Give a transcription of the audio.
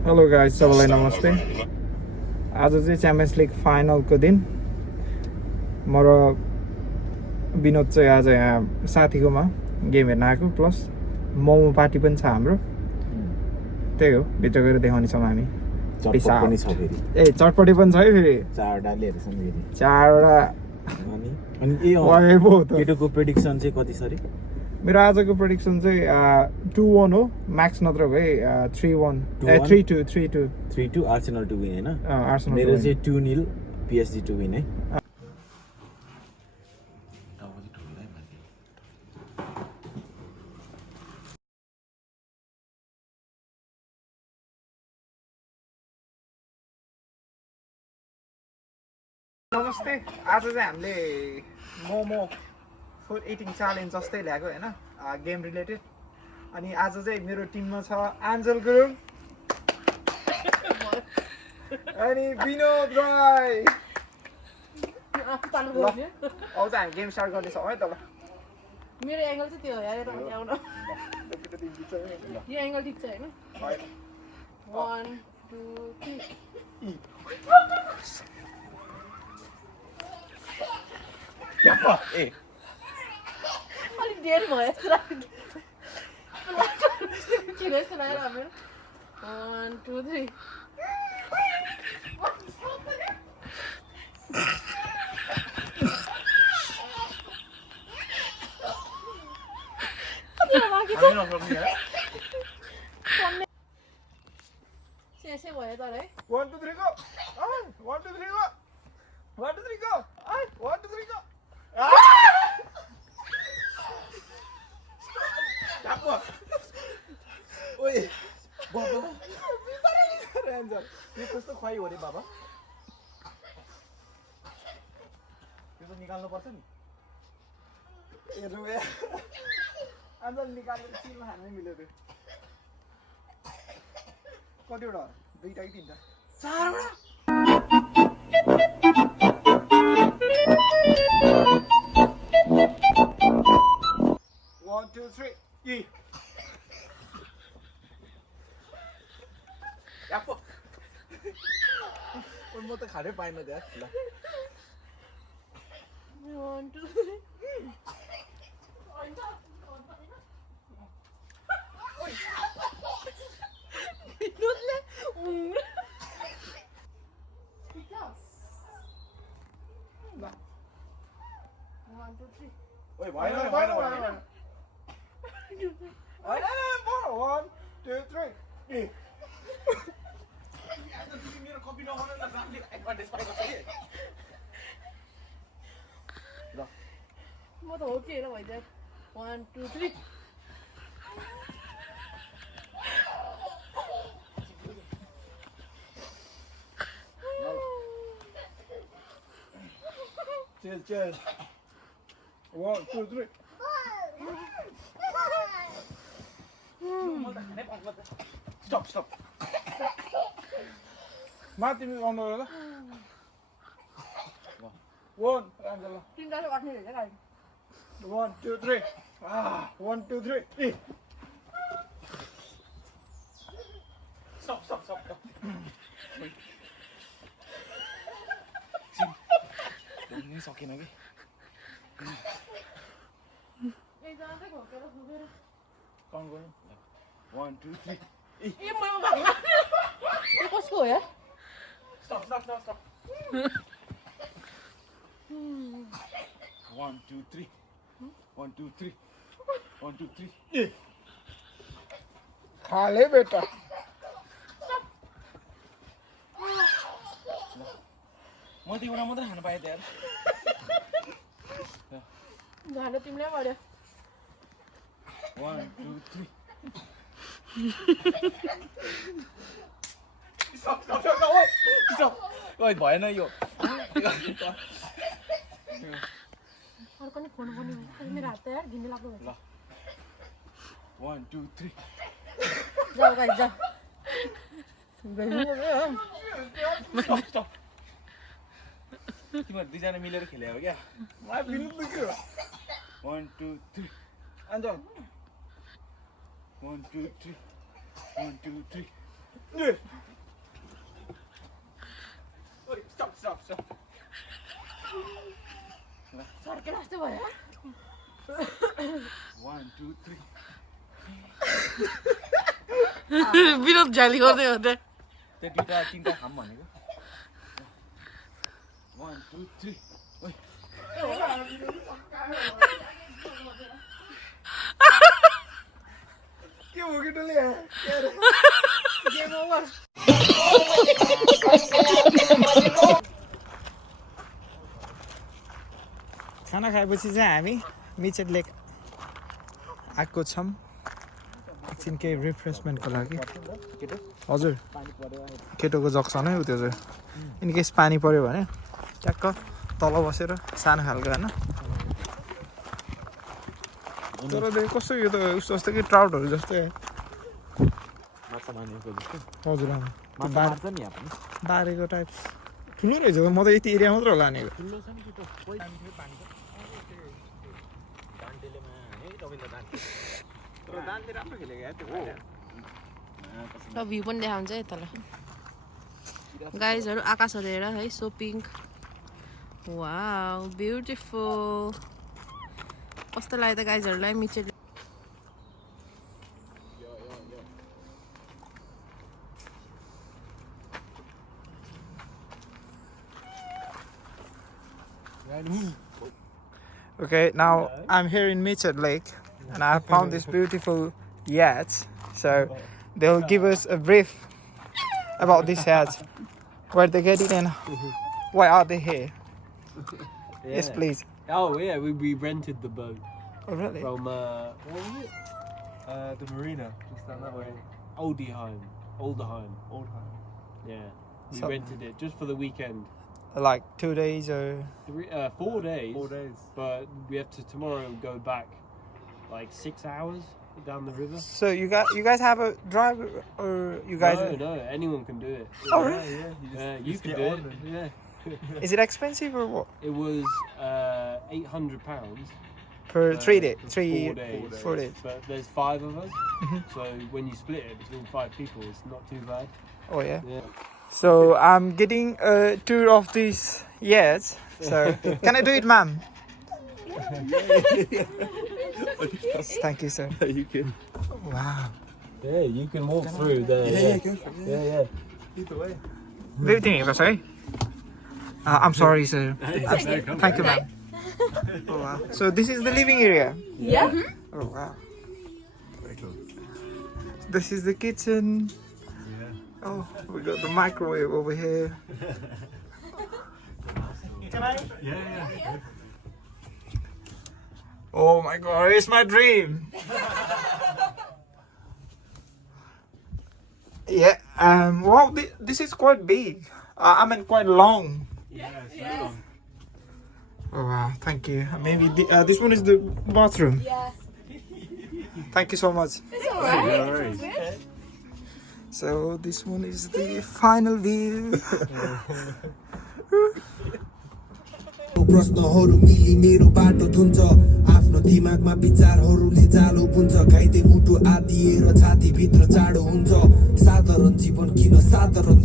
Hello guys, सबैलाई नमस्ते। आज चाहिँ च्याम्पियन्स लिग फाइनलको दिन म र विनोद चाहिँ आज यहाँ साथीकोमा गेम हेर्न आएको, प्लस मोमो पार्टी पनि छ हाम्रो। त्यही हो, भित्र गएर देखाउनेछौँ हामी। चटपट पनि छ फेरि। चटपटी पनि छ है फेरि। चारवटा लिएर छन् फेरि। चारवटा। अनि केटोको प्रेडिक्सन चाहिँ कति छ रे? मेरो आजको प्रेडिक्सन चाहिँ 2-1 हो, म्याक्स नत्र भए 3-1 3-2 3-2 आर्सेनल टु विन हैन? आर्सेनल। मेरो चाहिँ 2-0 PSG टु विन है। नमस्ते। आज चाहिँ हामीले मोमो फुड इटिङ च्यालेन्ज जस्तै ल्याएको होइन, गेम रिलेटेड। अनि आज चाहिँ मेरो टिममा छ आन्जल गुरुङ अनि विनोद राई। अब चाहिँ हामी गेम स्टार्ट गर्नेछौँ है त। ल मेरो एङ्गल चाहिँ त्यो हो यार, आउन यो एङ्गल ठिक छ हैन? 1 2 3 अलि डेढ भयो यस्तो किन यस्तो लाग्यो मेरो? 1 2 3 शेषै भयो तर है। 1 2 3 गो। 1 2 3 गो। 1 2 3 गो। 1 2 3 गो। ओए बाबा एन्जल यो कस्तो खुवाइ हो रे बाबा? यो त निकाल्नु पर्छ नि। हेर्नु ए एन्जल निकालेर चिलमा हान्नै मिल्यो त्यो। कतिवटा? दुईटा कि तिनटा? चारवटा। 1 2 3 म त खानै पाइनँ त्यहाँ। ल 1 2 3 विनोदले ठिक छ। 1 2 3 ओए भएन। 1 2 3 मेरो कपी नगर्नु न, रामले एडभान्टेज पाएको छ के? ल म त हो कि हैन भइदियो। 1 2 3 Cheers. 1 2 3 Stop. माथि आउनु होला। 1 एन्जल। तिनटा चाहिँ अट्ने रहेछ गाडी। 1 2 3 1 2 3 Stop. नि सकेन कि? एकजना चाहिँ घोकेर फुकेर काउन्ट गर्नु। 1 2 3 ए मैले भाग्न यो कसको हो यार? Stop. 1 2 3 1 2 3 1 2 3 खाले बेटा। म त एउटा मात्रै खान पाएँ त यार। घाँडो तिमीलाई पर्यो। 1 2 3 Stop. ओए भएन यो। अर्को नि फोन गर्नु भयो। मेरो हात त यार घिन लाग्दो भयो। ल 1 2 3 जाऊ गाइस जाऊ। Stop. तिमीहरू दुईजना मिलेर खेले हो क्या? 1 2 3 एन्जल। 1 2 3 1 2 3 सर्केर जस्तो भयो 1 2 3 विनोद झाली गर्दै गर्दै त्यो दुईटा तीनटा खाम भनेको 1 2 3 ओइ के हो केटोले गेम ओभर खाना खाएपछि चाहिँ हामी मिचेड लेक आएको छौँ एकछिन केही रिफ्रेसमेन्टको लागि हजुर केटोको जक्सनै हो त्यो चाहिँ इनकेस पानी पऱ्यो भने ट्याक्क तल बसेर सानो खालको होइन तर कस्तो यो त उस्तो जस्तो कि ट्राउटहरू जस्तै हजुर बारेको टाइप ठुलो रहेछ त म त यति एरिया मात्र होला नि भ्यू पनि देखाउँछ है तल गाइजहरू आकाशहरू हेर है सो पिङ्क वाउ ब्युटिफुल कस्तो लाग्यो त गाइजहरूलाई मिचेड Okay, now I'm here in Mitchell Lake and I found this beautiful yacht. So they'll give us a brief about this yacht, where they get it and why are they here? Yes, please. Oh yeah, we rented the boat Oh, really? from what was it? the marina just down that way. Alderheim. Oldham. Yeah, we So- rented it just for the weekend. Like 2 days or 4 days. 4 days. But we have to tomorrow go back like 6 hours down the river. so you guys have a driver or you guys? No, anyone can do it. Oh, really? Yeah, you just can get do on it. and- Yeah. Is it expensive or what? It was £800 Per 3 days, for 3 4 days. 4 days. But there's 5 of us, Mhm. so when you split it between 5 people, it's not too bad. Oh yeah. Yeah. So I'm getting a tour of this yacht. So can I do it, ma'am? Thank you, sir. You can. Wow. Yeah, you can walk through there. Go for it. Yeah. Either way. Everything, sorry. I'm sorry, sir. Thank you, ma'am. Oh, wow. So this is the living area. Yeah. Oh wow. Very close. This is the kitchen. Yeah. Oh, we got the microwave over here. Can I? Yeah. Oh my God, it's my dream. Yeah. Wow. This is quite big. I mean, quite long. Yeah. Oh wow. Thank you. Maybe this one is the bathroom. Yeah. Thank you so much. It's alright. No worries. So this one is the final view. प्रश्नहरू मिली मेरो बाटो धुन्छ आफ्नो दिमागमा विचारहरूले जालो बुन्छ घाइते मुटु आदिएर छातीभित्र चाँडो हुन्छ साधारण जीवन किन साधारण